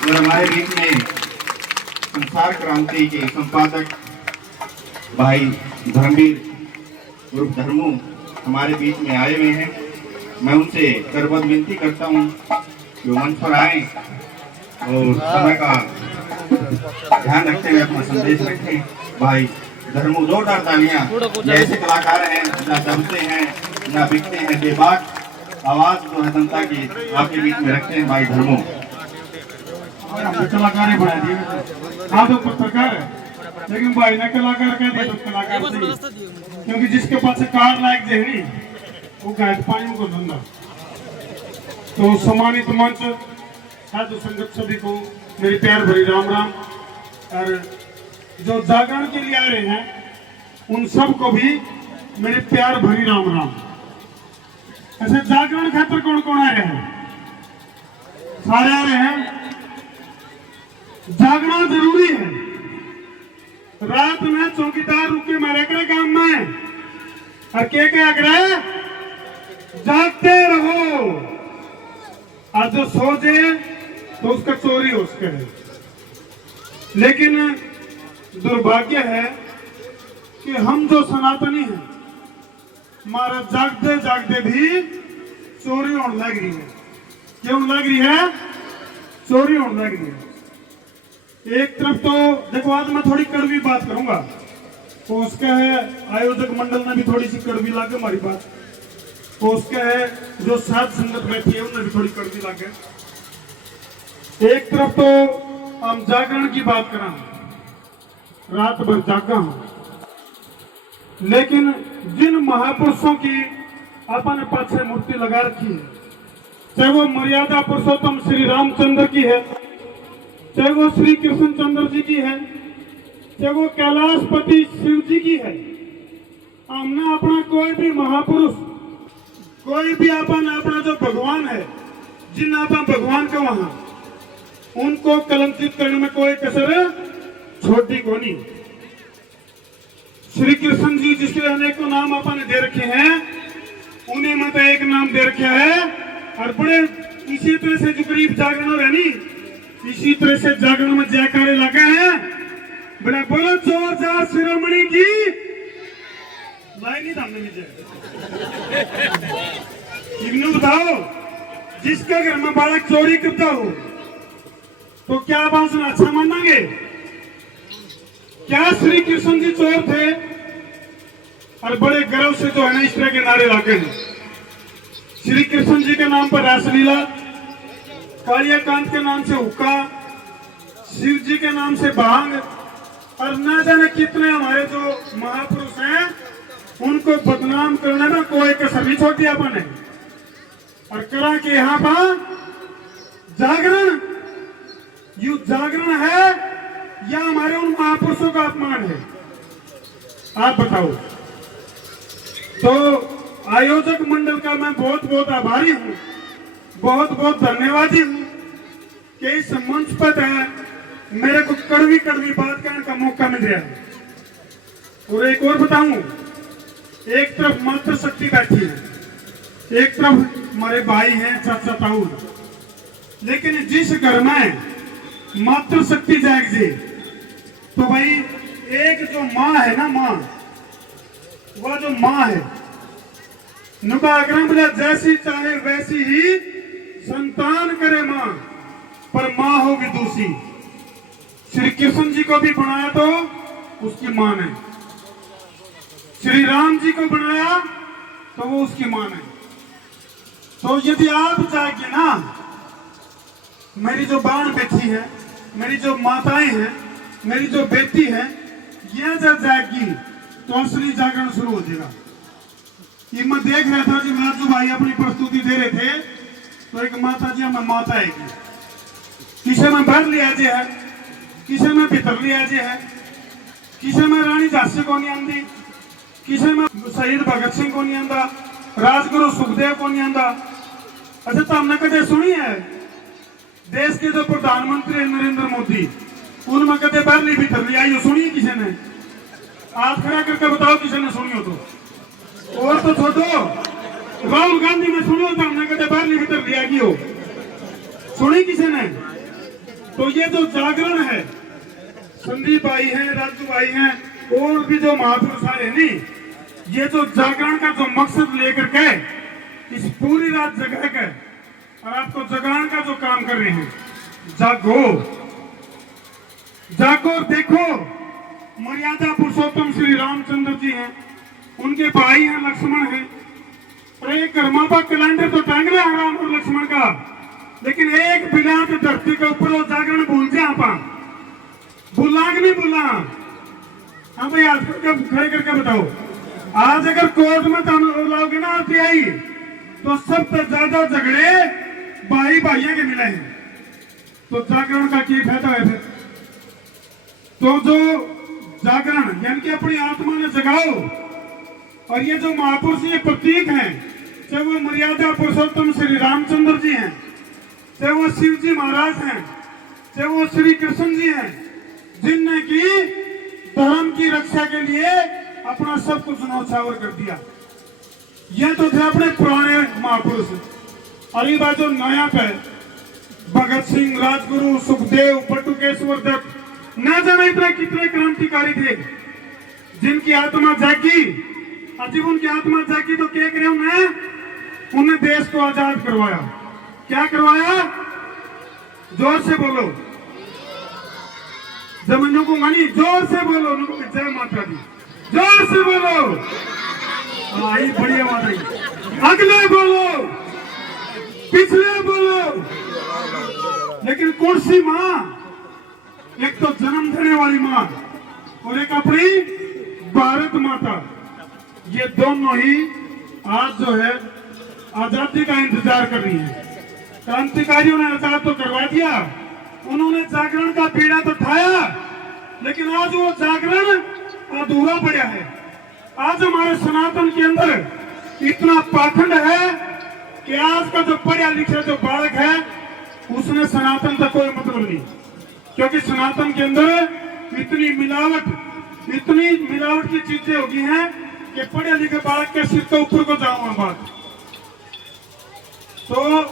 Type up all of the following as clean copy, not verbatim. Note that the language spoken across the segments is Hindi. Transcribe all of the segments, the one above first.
और हमारे बीच में संसार क्रांति के संपादक भाई धर्मवीर उर्फ धर्मू हमारे बीच में आए हुए हैं। मैं उनसे करबद्ध विनती करता हूं कि वो मंच पर आए और समय का ध्यान रखते हुए अपना संदेश रखें। भाई धर्मू, जोरदार तालियां। ऐसे कलाकार हैं, ना दमते हैं ना बिकते हैं, बेबाक आवाज जो है जनता की आपके बीच में रखते हैं भाई धर्मू। कलाकार बना दिए, हाँ तो पत्रकार है, लेकिन भाई ने कलाकार कह दिया तो कलाकार सही, क्योंकि जिसके पास कार लायक जहरी वो गायत पानी को धंधा। तो सम्मानित मंच साधु संगत सभी को मेरी प्यार भरी राम राम। और जो जागरण के लिए आ रहे हैं उन सब को भी मेरी प्यार भरी राम राम। ऐसे जागरण खातर कौन कौन आ रहे हैं? सारे आ रहे हैं। जागना जरूरी है। रात में चौकीदार रुके मेरे के काम में और क्या करे, जागते रहो। आज जो सो जाए तो उसका चोरी हो सके। लेकिन दुर्भाग्य है कि हम जो सनातनी हैं हमारा जागते जागते भी चोरी होने लग रही है। क्यों लग रही है? चोरी होने लग रही है। एक तरफ तो देखो, आज मैं थोड़ी कड़वी बात करूंगा तो उसका है आयोजक मंडल ने भी थोड़ी सी कड़वी लागे हमारी बात, तो उसका है जो साध संगत बैठी है उन्हें भी थोड़ी कड़वी लागे। एक तरफ तो हम जागरण की बात करा, रात भर जागा हूं, लेकिन जिन महापुरुषों की अपन पाछे मूर्ति लगा रखी है, चाहे वो मर्यादा पुरुषोत्तम श्री रामचंद्र की है, चाहे वो श्री कृष्णचंद्र जी की है, चाहे वो कैलाशपति शिव जी की है, हमने अपना कोई भी महापुरुष, कोई भी अपना जो भगवान है, जिन अपन भगवान का वहां, उनको कलंकित करने में कोई कसर छोटी को नहीं। श्री कृष्ण जी जिसके अनेकों नाम अपन दे रखे हैं, उन्हें मत एक नाम दे रखा है। और बड़े इसी तरह से जो गरीब जागरण हो रहे, इसी तरह से जागरण में जयकारे लगे हैं। बड़ा बोलो जोरदार शिरोमणि की लाइन थामने में इग्नू बताओ। जिसके घर में बालक चोरी करता हो तो क्या आप उसे अच्छा मानेंगे? क्या श्री कृष्ण जी चोर थे? और बड़े गर्व से जो है ना इस तरह के नारे लाके हैं। श्री कृष्ण जी के नाम पर रासलीला, कालिया कांत के नाम से हुक्का, शिव जी के नाम से भांग, और न जाने कितने हमारे जो महापुरुष हैं उनको बदनाम करने में कोई कसर नहीं छोड़ी आपने। और करा कि यहाँ पर जागरण, यू जागरण है या हमारे उन महापुरुषों का अपमान है? आप बताओ। तो आयोजक मंडल का मैं बहुत बहुत आभारी हूँ, बहुत बहुत धन्यवादी हूँ कि इस मंच पर मेरे को कड़वी कड़वी बात करने का मौका मिल रहा है। और एक और बताऊं, एक तरफ मातृ शक्ति बैठी है, एक तरफ हमारे भाई हैं चाचा ताऊ, लेकिन जिस घर में मातृ शक्ति जाएगी तो भाई एक जो माँ है ना, माँ, वह जो माँ है नुकाग्रम जैसी चाहे वैसी ही संतान करे माँ, पर माँ हो विदुषी। श्री कृष्ण जी को भी बनाया तो उसकी मां ने, श्री राम जी को बनाया तो वो उसकी मां ने। तो यदि आप जाएंगे ना, मेरी जो बाण बेटी है, मेरी जो माताएं हैं, मेरी जो बेटी है, ये जब जाएगी तो असली जागरण शुरू हो जाएगा। ये मैं देख रहा था कि राजू भाई अपनी प्रस्तुति दे रहे थे, तो एक माता जी हमें माता आएगी, किसे में भर लिया जे है, किसे में भीतर लिया जे है, किसे में रानी झांसी को नहीं आंदी, किसे में शहीद भगत सिंह को नहीं आंदा, राजगुरु सुखदेव को नहीं आंदा। अच्छा, तो हमने कदे सुनी है देश के जो प्रधानमंत्री नरेंद्र मोदी, उनमें कदे भर ली भीतर लिया, ये सुनी किसी ने? हाथ खड़ा करके बताओ किसी ने सुनी हो तो। और तो छोड़ो, राहुल गांधी में सुनी हो तो हमने कहते बाहर नहीं भीतर लिया की हो, सुनी किसी ने? तो ये जो जागरण है, संदीप भाई हैं, राजू भाई हैं और भी जो महापुरुष आए नहीं, ये जो जागरण का जो मकसद लेकर के इस पूरी रात जगा के और आपको जगाने का जो काम कर रहे हैं, जागो जागो और देखो। मर्यादा पुरुषोत्तम श्री रामचंद्र जी हैं, उनके भाई हैं लक्ष्मण हैं, और एक कर्मापा कैलेंडर तो टांग लिया राम और लक्ष्मण का, लेकिन एक बिलात धरती के ऊपर वो जागरण भूल जाए आप भूला कि नहीं भूला? हाँ भाई आज खड़े करके बताओ। आज अगर कोर्ट में लाओगे ना आरटीआई तो सबसे ज्यादा झगड़े भाई भाइयों के मिले हैं, तो जागरण का क्या फायदा है फिर? तो जो जागरण यानी कि अपनी आत्मा ने जगाओ, और ये जो महापुरुष ये प्रतीक हैं, चाहे वो मर्यादा पुरुषोत्तम श्री रामचंद्र जी हैं, चाहे वो शिव जी महाराज हैं, चाहे वो श्री कृष्ण जी हैं, जिनने की धर्म की रक्षा के लिए अपना सब कुछ न्यौछावर कर दिया। ये तो थे अपने पुराने महापुरुष। और ये बात जो नया पे भगत सिंह, राजगुरु, सुखदेव, बटुकेश्वर दत्त, न जाने इतने कितने क्रांतिकारी थे जिनकी आत्मा जागी। अजीब उनकी आत्मा जागी तो क्या करे उन्हें देश को आजाद करवाया। क्या करवाया? जोर से बोलो, जमीनों को मानी, जोर से बोलो, जय माता दी, जोर से बोलो। हाँ ये बढ़िया बात है। अगले बोलो, पिछले बोलो, लेकिन कुर्सी माँ, एक तो जन्म देने वाली माँ और एक अपनी भारत माता, ये दोनों ही आज जो है आजादी का इंतजार कर रही है। क्रांतिकारियों ने आजाद तो करवा दिया, उन्होंने जागरण का पीड़ा तो उठाया, लेकिन आज वो जागरण अधूरा पड़ा है। आज हमारे सनातन के अंदर इतना पाखंड है कि आज का जो पढ़ा लिखा जो बालक है उसने सनातन का कोई मतलब नहीं, क्योंकि सनातन के अंदर इतनी मिलावट की चीजें हो गई हैं कि पढ़े लिखे बालक के सिर के ऊपर को जाऊंगा बात। तो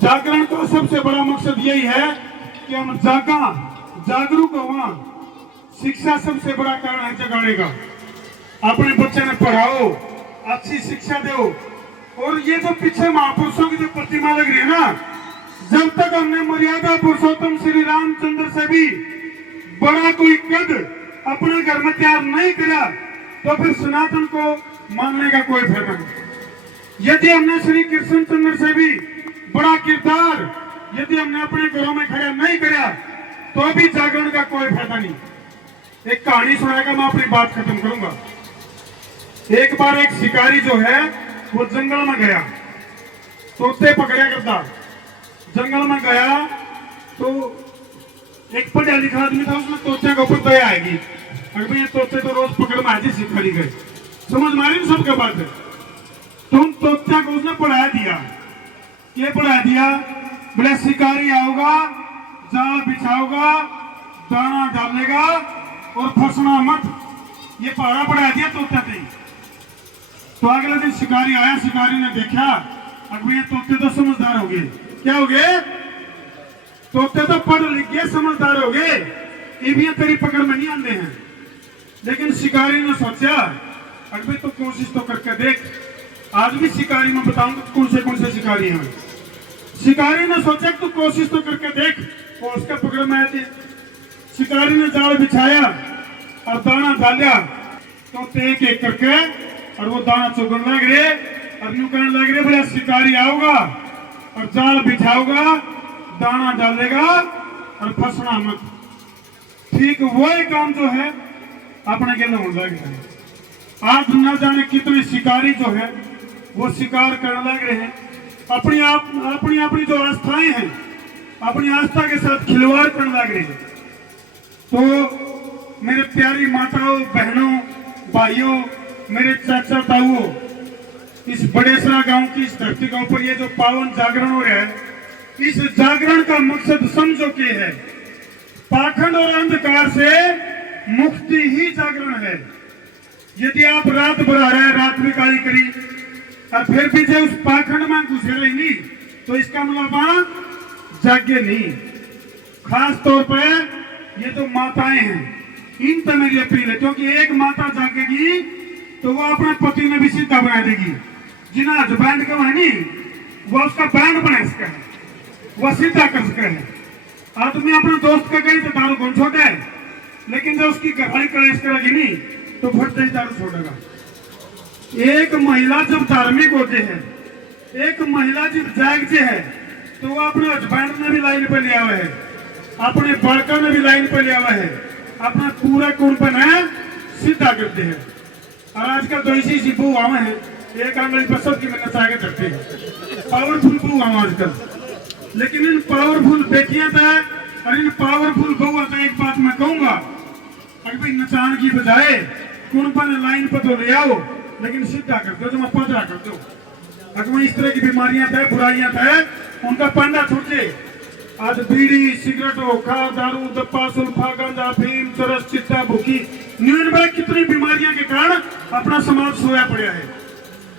जागरण का सबसे बड़ा मकसद यही है कि हम जागरूक हुआ। शिक्षा सबसे बड़ा कारण है जगाने का। अपने बच्चे ने पढ़ाओ, अच्छी शिक्षा दो। और ये जो पीछे महापुरुषों की जो प्रतिमा लग रही है ना, जब तक हमने मर्यादा पुरुषोत्तम श्री रामचंद्र से भी बड़ा कोई कद अपने घर में तैयार नहीं करा, तो फिर सनातन को मानने का कोई फायदा नहीं। यदि हमने श्री कृष्ण चंद्र से भी बड़ा किरदार यदि हमने अपने घरों में खड़ा नहीं करा, तो भी जागरण का कोई फायदा नहीं। एक कहानी सुनाएगा, मैं अपनी बात खत्म करूंगा। एक बार एक शिकारी जो है वो जंगल में गया, तोते पकड़ा करता। जंगल में गया तो एक पढ़ा लिखा आदमी था, उसमें तोते के ऊपर दया आएगी, अगर ये तोते तो रोज पकड़ में आज ही शिकारी गए, समझ मारी सबके बात है। तुम तोते को उसने पढ़ा दिया, ये पढ़ा दिया, बोले शिकारी आओगा, जाल बिछाओगा, दाना डालेगा और फंसना मत, ये पहरा पढ़ा दिया तोते थे। तो अगले दिन शिकारी आया, शिकारी ने देखा अगर ये तोते तो समझदार हो गए। क्या हो गए? तोते तो पढ़ लिख गए, समझदार हो गए, ये तेरी पकड़ में नहीं आते हैं। लेकिन शिकारी ने सोचा अगर तो कोशिश तो करके देख। आज भी शिकारी में बताऊंगा कौन से शिकारी हैं। शिकारी ने सोचा तू कोशिश तो करके देख, और उसका पकड़ में आती। शिकारी ने जाल बिछाया और दाना डाला, तो एक एक करके और वो दाना चुगने लग रहे और यूं कहने लग रहे, बोला शिकारी आओगा और जाल बिछाओगा, दाना डालेगा और फंसना मत। ठीक वही काम जो है अपने के लिए होने लग रहा है। आज न जाने कितने शिकारी जो है वो शिकार करने लग रहे हैं, अपनी जो आस्थाएं हैं, अपनी आस्था के साथ खिलवाड़ करने लग रहे हैं। तो मेरे प्यारी माताओं, बहनों, भाइयों, मेरे चाचा ताऊओं, इस बड़ेसरा गांव की इस धरती के ऊपर ये जो पावन जागरण हो रहा है, इस जागरण का मकसद समझो के है पाखंड और अंधकार से मुक्ति ही जागरण है। यदि आप रात भर आ रहे रात भी काली करी और फिर भी जो उस पाखंड में घुसे नहीं तो इसका मतलब आप जागे नहीं। खास तौर पर ये जो माताएं हैं इन तो मेरी अपील है, क्योंकि एक माता जागेगी तो वो अपने पति में भी सीधा बना देगी। जिना हस्बैंड का है नहीं वो उसका बैंड बना सका है, वह सीधा कर सका है। आदमी अपने दोस्त का कहीं तो दारू कौन छोड़े है, लेकिन जब उसकी घरवाली कलेश करेगी नहीं तो फट से दारू छोड़ेगा। एक महिला जब धार्मिक होते हैं, एक महिला जब जागते है तो वो अपने हस्बैंड ने भी लाइन पे लिया हुआ है, अपने बड़का ने भी लाइन पे लिया हुआ है, अपना पूरा कुंपन है सीधा करते हैं। और आजकल तो ऐसी सी बू आवे हैं, एक आंगली पर सबकी मेहनत आगे करते हैं, पावरफुल बू आवे आजकल। लेकिन इन पावरफुल बेटियां था और इन पावरफुल बहुआ था, एक बात मैं कहूंगा, अगर भाई नचान की बजाय कुंपन लाइन पर तो ले आओ, लेकिन सीधा कर दो, तुम पदरा कर दो। अगर इस तरह की बीमारियां था, बुराइयां था, उनका पंडा छूटे। आज बीड़ी सिगरेट हो, खा दारू दप्पा सुल्फा गांजा अफीम चरस चिट्टा भूखी न्यून में कितनी बीमारियां के कारण अपना समाज सोया पड़ा है।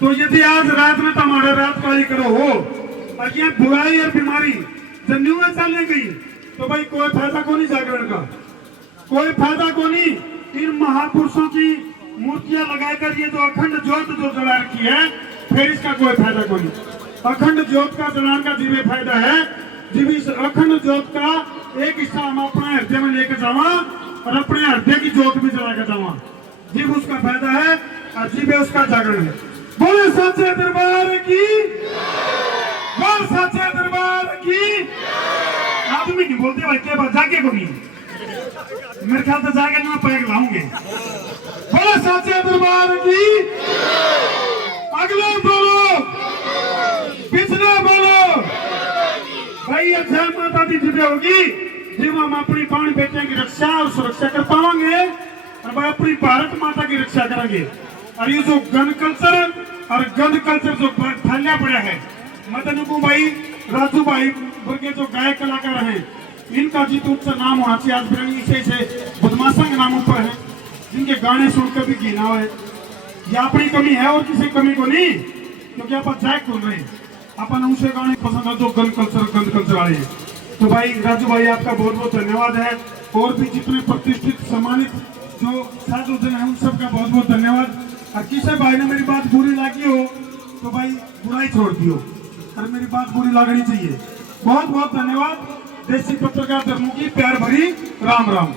तो यदि आज रात में तुम्हारा रात काली करो हो और ये बुराई और बीमारी जब न्यू में चलने गई तो भाई कोई फायदा को नहीं जागरण का, कोई फायदा को नहीं। इन महापुरुषों की मूर्तियां लगाकर ये जो अखंड ज्योत जो जला रखी है, फिर इसका कोई फायदा को नहीं। अखंड ज्योत का जलाने का दिव्य फायदा है, जब इस अखंड ज्योत का एक हिस्सा हम अपने हृदय में लेकर जावा और अपने हृदय की ज्योत भी जला कर जावा, जीव उसका फायदा है और जीव उसका जागरण है। बोले सच्चे दरबार की, बोल सच्चे दरबार की। आदमी नहीं बोलते भाई क्या बात, जाके को नहीं, मेरे ख्याल से जाके ना पैक लाऊंगे। बोले सच्चे दरबार की, अगले बोलो पिछले बोलो। भाई ये जय माता दी जिम्मे होगी जब हम अपनी पानी बेटियों की रक्षा और सुरक्षा कर पाएंगे और भाई अपनी भारत माता की रक्षा करेंगे। और ये जो गन कल्चर और गंद कल्चर जो फैलिया पड़ा है, मदन को भाई राजू भाई वर्गे जो गायक कलाकार हैं, इनका जीत उच्च नाम होना चाहिए। आज बिरणी से बदमाशा के नामों पर है, जिनके गाने सुनकर भी घिना है। ये अपनी कमी है और किसी कमी को नहीं, क्योंकि आप जायक बोल रहे हैं, अपन उसे गाने पसंद है जो गंद कल्चर वाले हैं। तो भाई राजू भाई आपका बहुत बहुत धन्यवाद है, और भी जितने प्रतिष्ठित सम्मानित जो साधु जन है उन सबका बहुत बहुत धन्यवाद। और किसी भाई ने मेरी बात बुरी लगी हो तो भाई बुराई छोड़ दियो, और मेरी बात बुरी लगनी चाहिए। बहुत बहुत धन्यवाद। देसी पत्रकार धर्मों की प्यार भरी राम राम।